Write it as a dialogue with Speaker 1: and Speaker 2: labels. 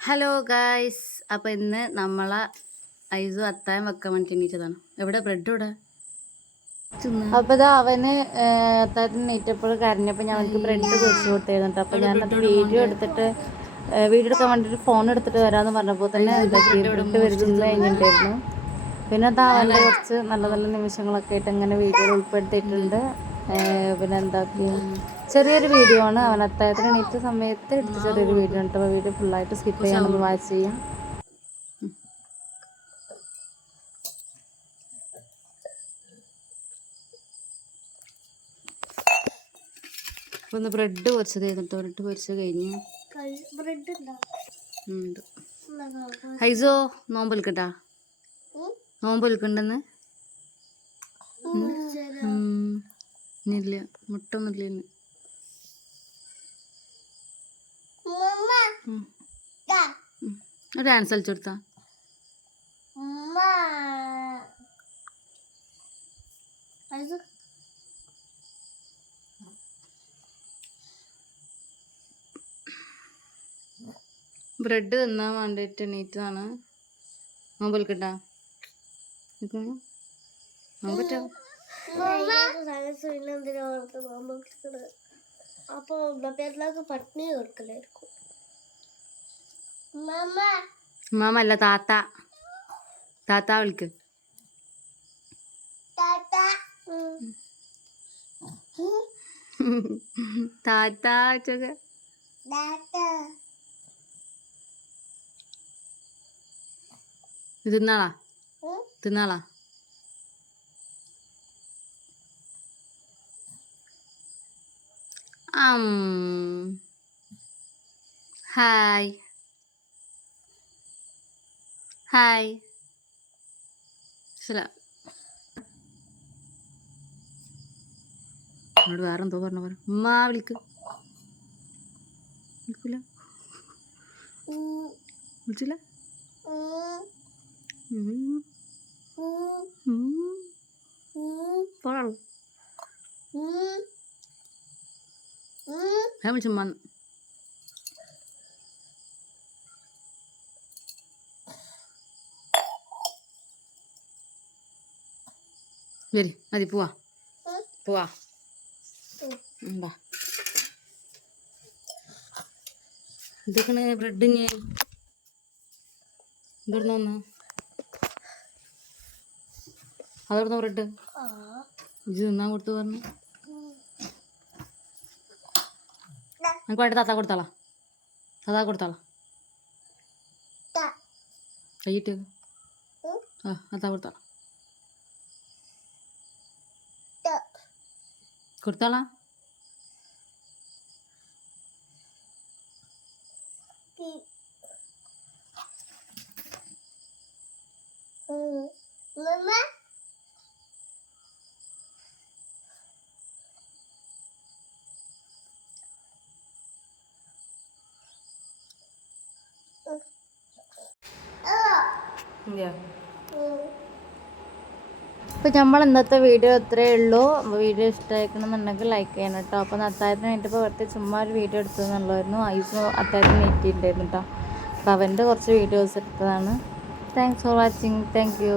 Speaker 1: Hello guys അപ്പോൾ ഇന്ന് നമ്മളെ ഐസു അത്തായം വെക്കാൻ വേണ്ടി എണീറ്റതാണ്. എവിടെ? ബ്രെഡ് ഇവിടെ അപ്പൊ ഇതാ അവന് അത്തായത്തിന് നീറ്റപ്പോൾ കരഞ്ഞപ്പോൾ ഞാൻ അവനക്ക് ബ്രെഡ് പൊരിച്ചു കൊടുത്തിരുന്നിട്ട് അപ്പൊ ഞാൻ വീഡിയോ എടുത്തിട്ട് വീഡിയോ എടുക്കാൻ വേണ്ടിയിട്ട് ഫോൺ എടുത്തിട്ട് വരാന്ന് പറഞ്ഞപ്പോൾ തന്നെ ഇതാക്കി ബ്രെഡ് വരുന്നത് കഴിഞ്ഞിട്ടുണ്ടായിരുന്നു പിന്നെ അതാ അവന്റെ കുറച്ച് നല്ല നല്ല നിമിഷങ്ങളൊക്കെ ആയിട്ട് അങ്ങനെ വീഡിയോയിൽ ഉൾപ്പെടുത്തിയിട്ടുണ്ട്. പിന്നെ എന്താക്കി ചെറിയൊരു വീഡിയോ ആണ്. അവൻ അത്തായത്തിന് എണീറ്റ സമയത്ത് എടുത്ത ചെറിയൊരു വീഡിയോ ഉണ്ട് അപ്പോൾ വീഡിയോ ഫുള്ളായിട്ട് സ്കിപ്പ് ചെയ്യാനൊന്ന് വാച്ച് ചെയ്യാം. അപ്പോൾ ഒന്ന് ബ്രെഡ് പൊരിച്ചത് ചെയ്തിട്ട് ബ്രെഡ് പൊരിച്ച് കഴിഞ്ഞു.
Speaker 2: ബ്രെഡ് ഉണ്ട്?
Speaker 1: ഹൈസോ നോമ്പ് എൽക്കട്ടാ നോമ്പ് എൽക്കണ്ടെന്ന് ഇല്ല മുട്ട ഒന്നുമില്ല ഇന്ന് ഉം. ഉം. ഒരു ഡാൻസ് കളിച്ചു കൊടുത്താ ബ്രെഡ് തിന്നാൻ വേണ്ടിയിട്ട് എണീറ്റതാണ്. നോമ്പ് കിട്ടാ. അപ്പോൾ
Speaker 2: അപ്പൊ പേരിലൊക്കെ പട്ടിണി കൊടുക്കലായിരിക്കും. മമ്മ
Speaker 1: മാമ. അല്ല താത്ത. താത്ത വിളിക്ക്. താത്ത. ചൊക
Speaker 2: ടാറ്റ
Speaker 1: ഇത് തിന്നാളാ? തിന്നാളാ? ആം ഹായ്. ഹായ്. ശല എന്നോട് വേറെ എന്തോ പറഞ്ഞു പറഞ്ഞു ഉമ്മാ വിളിക്ക്. വിളിക്കൂല? വിളിച്ചില്ല. പോടാളൂ ഞാൻ വിളിച്ചു ഉമ്മ വരി. മതി പോവാ. പോവാ. എന്താ ഇതൊക്കെ ബ്രെഡ് ഞാൻ ഇവിടുന്ന് വന്ന? അതെവിടുന്ന ബ്രെഡ് ഇത് തിന്നാൻ കൊടുത്തു പറഞ്ഞു. നമുക്ക് വേണ്ടി താത്ത കൊടുത്താളാ. താത്ത കൊടുത്താളാ. കൈയിട്ട് ആ താത്ത കൊടുത്താളാ. കൊടുത്താളാ
Speaker 2: മമ്മ
Speaker 1: അപ്പോൾ നമ്മൾ ഇന്നത്തെ വീഡിയോ ഇത്രയേ ഉള്ളൂ. വീഡിയോ ഇഷ്ടമായിക്കണമെന്നുണ്ടെങ്കിൽ ലൈക്ക് ചെയ്യണം കേട്ടോ. അപ്പോൾ അത്താഴത്തിന് വേണ്ടിയിട്ട് വെറുതെ ചുമ്മാ ഒരു വീഡിയോ എടുത്തതെന്നുള്ളായിരുന്നു ഐസ് അത്താഴത്തിന് നീറ്റിയിട്ടുണ്ടായിരുന്നു കേട്ടോ. അപ്പോൾ അവന്റെ കുറച്ച് വീഡിയോസ് എടുത്തതാണ്. Thanks for watching thank you